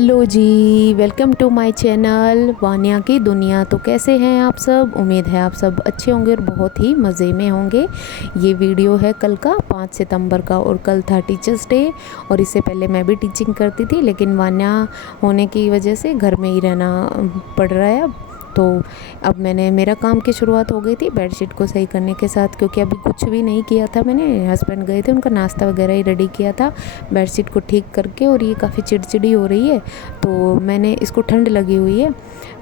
Hello जी, welcome to my channel Vanya की दुनिया। तो कैसे हैं आप सब? उम्मीद है आप सब अच्छे होंगे और बहुत ही मज़े में होंगे। ये वीडियो है कल का 5 सितंबर का और कल था टीचर्स डे। और इससे पहले मैं भी टीचिंग करती थी, लेकिन वान्या होने की वजह से घर में ही रहना पड़ रहा है अब। तो अब मेरा काम की शुरुआत हो गई थी बेडशीट को सही करने के साथ, क्योंकि अभी कुछ भी नहीं किया था मैंने। हस्बैंड गए थे, उनका नाश्ता वगैरह ही रेडी किया था बेडशीट को ठीक करके। और ये काफ़ी चिड़चिड़ी हो रही है, तो मैंने इसको ठंड लगी हुई है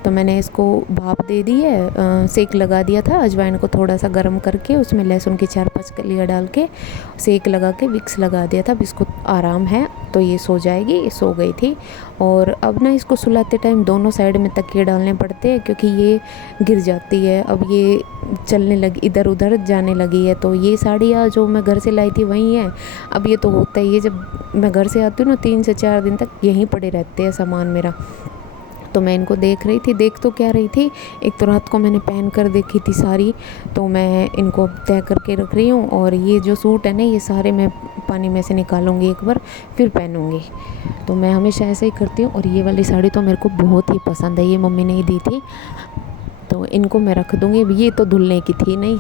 तो मैंने इसको भाप दे दी है। सेक लगा दिया था, अजवाइन को थोड़ा सा गर्म करके उसमें लहसुन की 4-5 कलियाँ डाल के सेक लगा के विक्स लगा दिया था। अब इसको आराम है तो ये सो जाएगी। ये सो गई थी। और अब ना इसको सुलाते टाइम दोनों साइड में तकिए डालने पड़ते हैं, क्योंकि ये गिर जाती है। अब ये चलने लगी, इधर उधर जाने लगी है। तो ये साड़ियाँ जो मैं घर से लाई थी वही है। अब ये तो होता ही है, जब मैं घर से आती हूँ ना 3 से 4 दिन तक यहीं पड़े रहते हैं सामान मेरा। तो मैं इनको देख रही थी, देख तो क्या रही थी, एक तो रात को मैंने पहन कर देखी थी सारी, तो मैं इनको तय करके रख रही हूँ। और ये जो सूट है ना, ये सारे मैं पानी में से निकालूंगी एक बार, फिर पहनूंगी। तो मैं हमेशा ऐसे ही करती हूँ। और ये वाली साड़ी तो मेरे को बहुत ही पसंद है, ये मम्मी ने ही दी थी, तो इनको मैं रख दूँगी। ये तो धुलने की थी नहीं।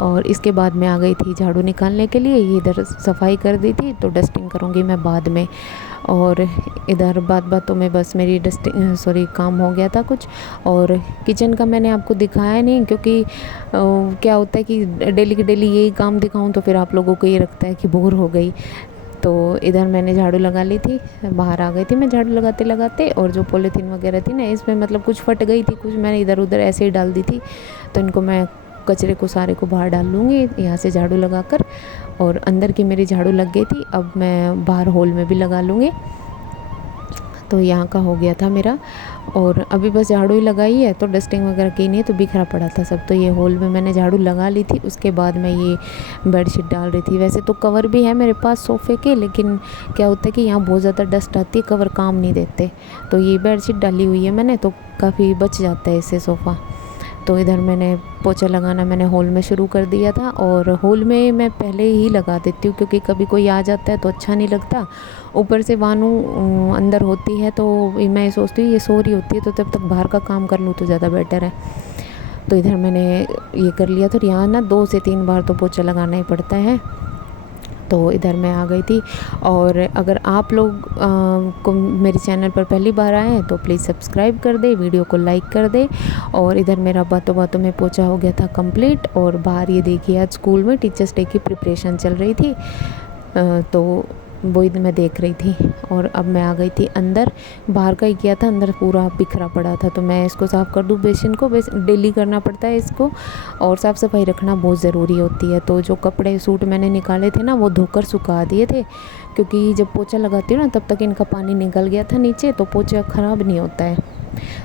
और इसके बाद मैं आ गई थी झाड़ू निकालने के लिए। ये इधर सफाई कर दी थी, तो डस्टिंग करूँगी मैं बाद में। और इधर बातों में बस मेरी डस्टिंग काम हो गया था कुछ। और किचन का मैंने आपको दिखाया नहीं, क्योंकि क्या होता है कि डेली की डेली यही काम दिखाऊं तो फिर आप लोगों को ये लगता है कि बोर हो गई। तो इधर मैंने झाड़ू लगा ली थी, बाहर आ गई थी मैं झाड़ू लगाते लगाते। और जो पॉलीथीन वगैरह थी ना, इसमें मतलब कुछ फट गई थी, कुछ मैंने इधर उधर ऐसे ही डाल दी थी। तो इनको मैं कचरे को सारे को बाहर डाल लूँगी यहाँ से झाड़ू लगाकर। और अंदर की मेरी झाड़ू लग गई थी, अब मैं बाहर हॉल में भी लगा लूँगी। तो यहाँ का हो गया था मेरा। और अभी बस झाड़ू ही लगाई है, तो डस्टिंग वगैरह की नहीं है, तो बिखरा पड़ा था सब। तो ये हॉल में मैंने झाड़ू लगा ली थी। उसके बाद मैं ये बेडशीट डाल रही थी। वैसे तो कवर भी है मेरे पास सोफ़े के, लेकिन क्या होता है कि यहाँ बहुत ज़्यादा डस्ट आती है, कवर काम नहीं देते। तो ये बेडशीट डाली हुई है मैंने, तो काफ़ी बच जाता है इससे सोफ़ा। तो इधर मैंने पोछा लगाना मैंने हॉल में शुरू कर दिया था। और हॉल में मैं पहले ही लगा देती हूँ, क्योंकि कभी कोई आ जाता है तो अच्छा नहीं लगता। ऊपर से वानू अंदर होती है, तो मैं सोचती हूँ ये सो रही होती है, तो तब तक बाहर का काम कर लूँ तो ज़्यादा बेटर है। तो इधर मैंने ये कर लिया था। यहाँ ना 2 से 3 बार तो पोछा लगाना ही पड़ता है। तो इधर मैं आ गई थी। और अगर आप लोग को मेरे चैनल पर पहली बार आए हैं तो प्लीज़ सब्सक्राइब कर दे, वीडियो को लाइक कर दे। और इधर मेरा बातों बातों में पोछा हो गया था कंप्लीट। और बाहर ये देखिए, आज स्कूल में टीचर्स डे की प्रिपरेशन चल रही थी, तो वही मैं देख रही थी। और अब मैं आ गई थी अंदर। बाहर का ही किया था, अंदर पूरा बिखरा पड़ा था, तो मैं इसको साफ़ कर दूँ। बेसिन को डेली करना पड़ता है इसको, और साफ़ सफाई रखना बहुत ज़रूरी होती है। तो जो कपड़े सूट मैंने निकाले थे ना, वो धोकर सुखा दिए थे, क्योंकि जब पोछा लगाती हूँ ना तब तक इनका पानी निकल गया था नीचे, तो पोछा ख़राब नहीं होता है।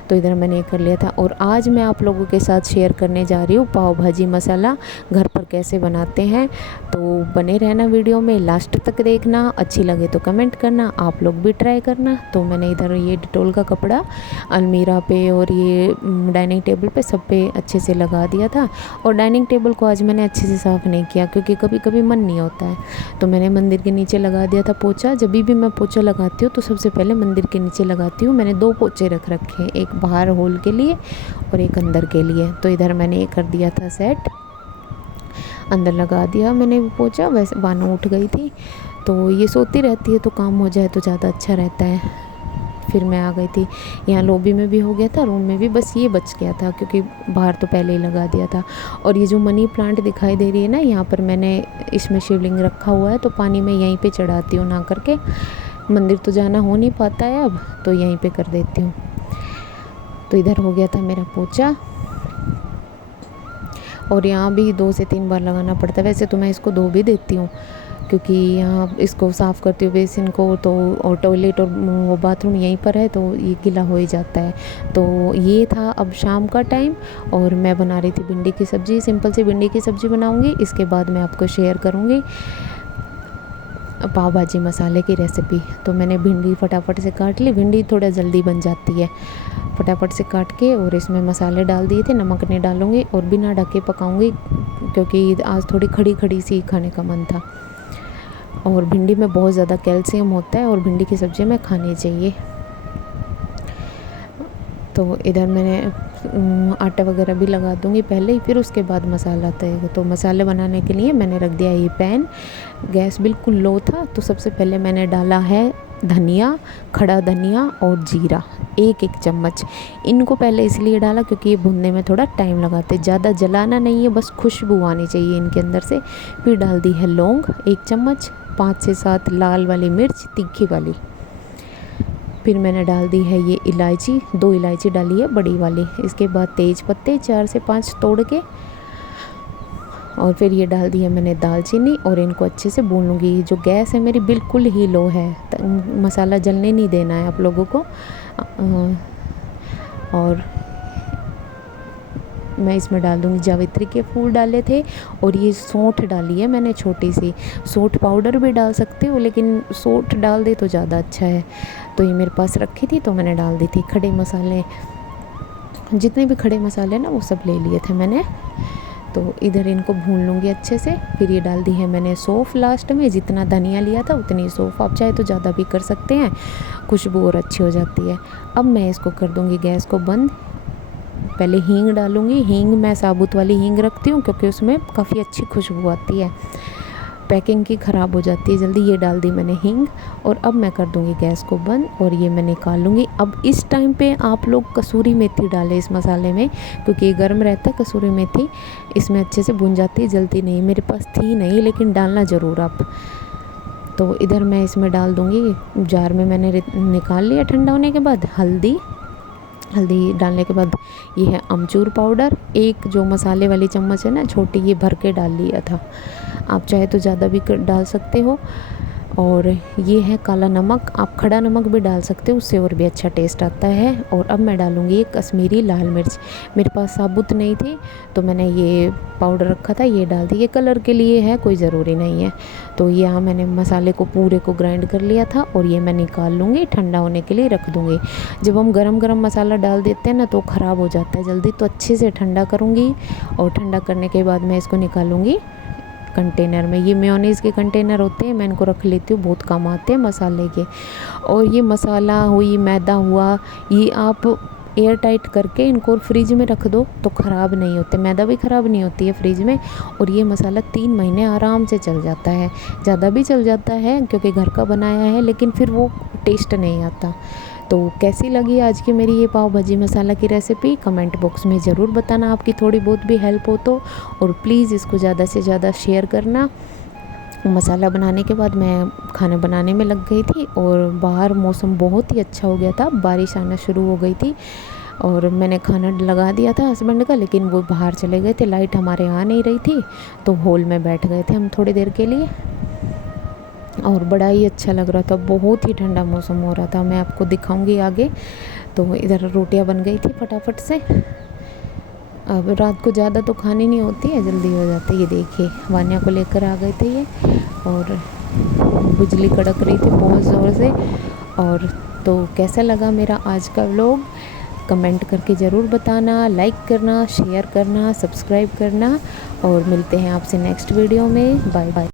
तो इधर मैंने ये कर लिया था। और आज मैं आप लोगों के साथ शेयर करने जा रही हूँ पाव भाजी मसाला घर पर कैसे बनाते हैं। तो बने रहना वीडियो में, लास्ट तक देखना। अच्छी लगे तो कमेंट करना, आप लोग भी ट्राई करना। तो मैंने इधर ये डिटोल का कपड़ा अलमीरा पे और ये डाइनिंग टेबल पे सब पे अच्छे से लगा दिया था। और डाइनिंग टेबल को आज मैंने अच्छे से साफ़ नहीं किया, क्योंकि कभी कभी मन नहीं होता है। तो मैंने मंदिर के नीचे लगा दिया था पोछा। जब भी मैं पोछा लगाती हूँ तो सबसे पहले मंदिर के नीचे लगाती हूँ। मैंने 2 पोछे रख रखे हैं, एक बाहर हॉल के लिए और एक अंदर के लिए। तो इधर मैंने ये कर दिया था सेट, अंदर लगा दिया मैंने पोछा। वैसे बानो उठ गई थी, तो ये सोती रहती है, तो काम हो जाए तो ज़्यादा अच्छा रहता है। फिर मैं आ गई थी, यहाँ लॉबी में भी हो गया था, रूम में भी बस ये बच गया था, क्योंकि बाहर तो पहले ही लगा दिया था। और ये जो मनी प्लांट दिखाई दे रही है ना, यहाँ पर मैंने इसमें शिवलिंग रखा हुआ है, तो पानी में यहीं पे चढ़ाती हूँ ना करके। मंदिर तो जाना हो नहीं पाता है अब, तो यहीं पे कर देती हूँ। तो इधर हो गया था मेरा पोछा। और यहाँ भी 2 से 3 बार लगाना पड़ता है। वैसे तो मैं इसको धो भी देती हूँ, क्योंकि यहाँ इसको साफ़ करती हूँ बेसिन को, तो और टॉयलेट और वो बाथरूम यहीं पर है, तो ये गीला हो ही जाता है। तो ये था अब शाम का टाइम, और मैं बना रही थी भिंडी की सब्ज़ी। सिंपल सी भिंडी की सब्ज़ी बनाऊँगी, इसके बाद मैं आपको शेयर करूँगी पाव भाजी मसाले की रेसिपी। तो मैंने भिंडी फटाफट से काट ली, भिंडी थोड़ा जल्दी बन जाती है। फटाफट से काट के और इसमें मसाले डाल दिए थे, नमक नहीं डालूँगी और बिना ढके पकाऊँगी, क्योंकि आज थोड़ी खड़ी खड़ी सी खाने का मन था। और भिंडी में बहुत ज़्यादा कैल्शियम होता है और भिंडी की सब्ज़ी में खानी चाहिए। तो इधर मैंने आटा वगैरह भी लगा दूँगी पहले ही, फिर उसके बाद मसाला तय। तो मसाले बनाने के लिए मैंने रख दिया ये पैन, गैस बिल्कुल लो था। तो सबसे पहले मैंने डाला है धनिया, खड़ा धनिया और जीरा, एक चम्मच। इनको पहले इसलिए डाला क्योंकि ये भुनने में थोड़ा टाइम लगाते, ज़्यादा जलाना नहीं है, बस खुशबू आनी चाहिए इनके अंदर से। फिर डाल दी है लौंग 1 चम्मच, 5 से 7 लाल वाली मिर्च तीखी वाली। फिर मैंने डाल दी है ये इलायची, 2 इलायची डाली है बड़ी वाली। इसके बाद तेज पत्ते 4 से 5 तोड़ के, और फिर ये डाल दी है मैंने दालचीनी, और इनको अच्छे से भून लूँगी। जो गैस है मेरी बिल्कुल ही लो है, मसाला जलने नहीं देना है आप लोगों को। और मैं इसमें डाल दूँगी जावित्री के फूल डाले थे, और ये सौंठ डाली है मैंने छोटी सी। सौंठ पाउडर भी डाल सकते हो, लेकिन सौंठ डाल दे तो ज़्यादा अच्छा है। तो ये मेरे पास रखी थी तो मैंने डाल दी थी। खड़े मसाले, जितने भी खड़े मसाले ना वो सब ले लिए थे मैंने। तो इधर इनको भून लूँगी अच्छे से। फिर ये डाल दी है मैंने सौंफ लास्ट में, जितना धनिया लिया था उतनी सौंफ, आप चाहे तो ज़्यादा भी कर सकते हैं, खुशबू और अच्छी हो जाती है। अब मैं इसको कर दूँगी गैस को बंद। पहले हींग डालूँगी। हींग मैं साबुत वाली हींग रखती हूँ क्योंकि उसमें काफ़ी अच्छी खुशबू आती है, पैकिंग की ख़राब हो जाती है जल्दी। ये डाल दी मैंने हींग, और अब मैं कर दूँगी गैस को बंद, और ये मैं निकाल लूँगी। अब इस टाइम पे आप लोग कसूरी मेथी डालें इस मसाले में, क्योंकि ये गर्म रहता है। कसूरी मेथी इसमें अच्छे से भुन जाती है, जलती नहीं। मेरे पास थी नहीं, लेकिन डालना ज़रूर आप। तो इधर मैं इसमें डाल दूँगी, जार में मैंने निकाल लिया ठंडा होने के बाद। हल्दी डालने के बाद ये है अमचूर पाउडर, एक जो मसाले वाली चम्मच है ना छोटी, ये भर के डाल लिया था। आप चाहे तो ज़्यादा भी डाल सकते हो। और ये है काला नमक, आप खड़ा नमक भी डाल सकते हो, उससे और भी अच्छा टेस्ट आता है। और अब मैं डालूँगी ये कश्मीरी लाल मिर्च। मेरे पास साबुत नहीं थी तो मैंने ये पाउडर रखा था, ये डाल दी। ये कलर के लिए है, कोई ज़रूरी नहीं है। तो यहाँ मैंने मसाले को पूरे को ग्राइंड कर लिया था, और ये मैं निकाल लूँगी, ठंडा होने के लिए रख दूँगी। जब हम गरम मसाला डाल देते हैं ना तो ख़राब हो जाता है जल्दी, तो अच्छे से ठंडा करूँगी। और ठंडा करने के बाद मैं इसको निकालूँगी कंटेनर में। ये मेयोनीज़ के कंटेनर होते हैं, मैं इनको रख लेती हूँ, बहुत काम आते हैं मसाले के। और ये मसाला हुई, मैदा हुआ, ये आप एयर टाइट करके इनको फ्रिज में रख दो तो ख़राब नहीं होते। मैदा भी ख़राब नहीं होती है फ्रिज में। और ये मसाला 3 महीने आराम से चल जाता है, ज़्यादा भी चल जाता है क्योंकि घर का बनाया है, लेकिन फिर वो टेस्ट नहीं आता। तो कैसी लगी आज की मेरी ये पाव भाजी मसाला की रेसिपी, कमेंट बॉक्स में ज़रूर बताना, आपकी थोड़ी बहुत भी हेल्प हो तो। और प्लीज़ इसको ज़्यादा से ज़्यादा शेयर करना। मसाला बनाने के बाद मैं खाना बनाने में लग गई थी, और बाहर मौसम बहुत ही अच्छा हो गया था, बारिश आना शुरू हो गई थी। और मैंने खाना लगा दिया था हस्बैंड का, लेकिन वो बाहर चले गए थे, लाइट हमारे आ नहीं रही थी, तो हॉल में बैठ गए थे हम थोड़ी देर के लिए। और बड़ा ही अच्छा लग रहा था, बहुत ही ठंडा मौसम हो रहा था, मैं आपको दिखाऊंगी आगे। तो इधर रोटियां बन गई थी फटाफट से। अब रात को ज़्यादा तो खानी नहीं होती है, जल्दी हो जाती है। ये देखिए वान्या को लेकर आ गए थे ये, और बिजली कड़क रही थी बहुत ज़ोर से। और तो कैसा लगा मेरा आज का व्लॉग, कमेंट करके ज़रूर बताना, लाइक करना, शेयर करना, सब्सक्राइब करना। और मिलते हैं आपसे नेक्स्ट वीडियो में। Bye bye.